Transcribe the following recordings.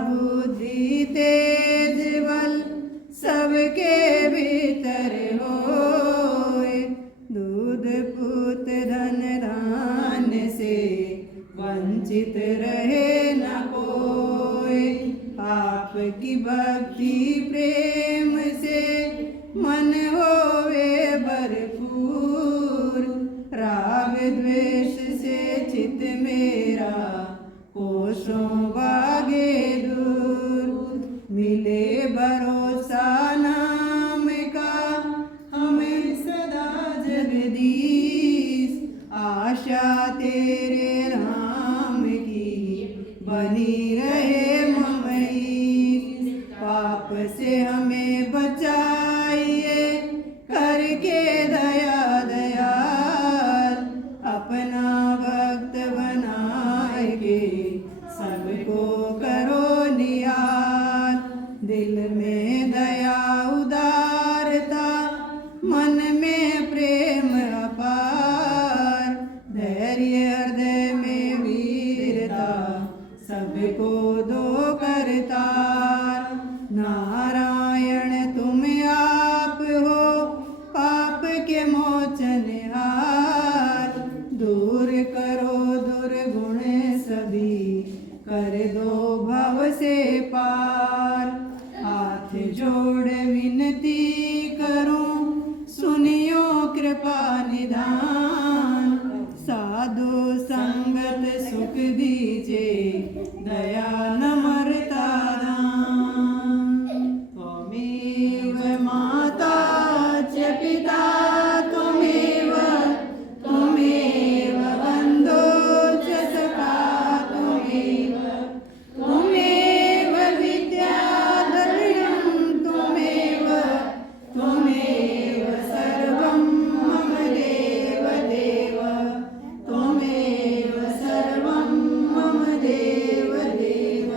बुद्धि तेज बल सबके भीतर होए। दूध पूत धन धान्य से वंचित रहे न कोई। आपकी भक्ति प्रेम से मन होवे भरपूर। राग द्वेष से चित मेरा कोसों भागे दूर। मिले भरोसा नाम का हमें सदा जगदीश। आशा तेरे नाम की बनी रहे ममईश। पाप से हमें बचाइए करके दया दयाल। अपना भक्त बनाए के सबको करो निहाल। दिल में दया उदारता मन में प्रेम अपार। धैर्य हृदय में वीरता सबको दो करतार। नारायण तुम आप हो पाप के मोचनहार। दूर करो दुर्गुण सभी कर दो भव से पार। हाथ जोड़ विनती करूं सुनियो कृपा निधान। साधु संगत सुख दीजे दया नम्रता दान। त्वमेव माता च पिता त्वमेव बन्धो च सखा त्वमेव। त्वमेव विद्याधरणं त्वमेव सर्वं मम देव देव। त्वमेव सर्वं मम देव देव।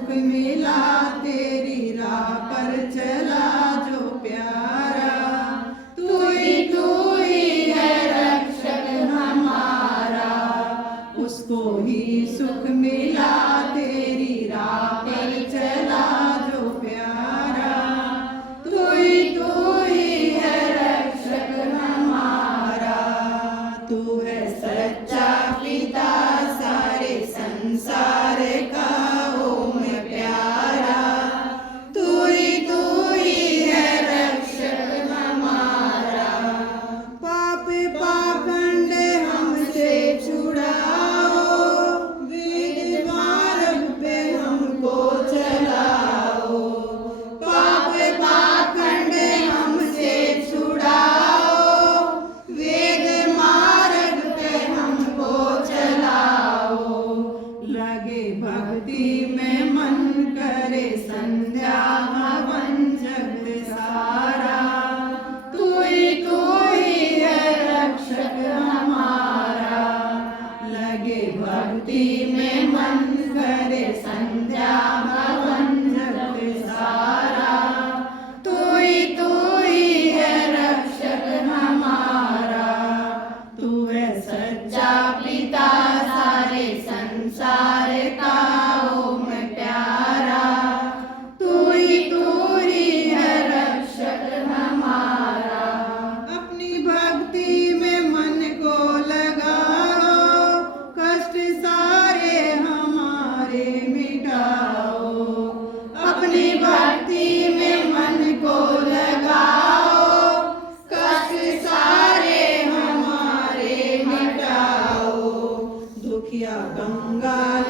सुख मिला तेरी राह पर चला जो प्यारा। तू ही है रक्षक हमारा, उसको ही सुख मिला तेरी राह पर चला जो प्यारा। तू ही है रक्षक हमारा। तू है सच्चा पिता सारे संसार का ओम प्यारा। तू ही है रक्षक हमारा। पाप पाखंड हमसे छुड़ाओ, वेद मार्ग पे हमको चलाओ। पाप पाखंड हमसे छुड़ाओ, वेद मार्ग पे हमको चलाओ। लगे भक्ति में मन करे संध्या हवन जग सारा। तू ही है रक्षक हमारा। लगे भक्ति में मन करे संध्या हवन जग सारा। तू ही है रक्षक हमारा। तू है सच्चा पिता सारे संसार का ओम प्यारा। तू ही है रक्षक हमारा। अपनी भक्ति में मन को लगाओ, कष्ट सारे हमारे मिटाओ। अपनी भक्ति में मन को लगाओ, कष्ट सारे हमारे मिटाओ। दुखिया कंगाल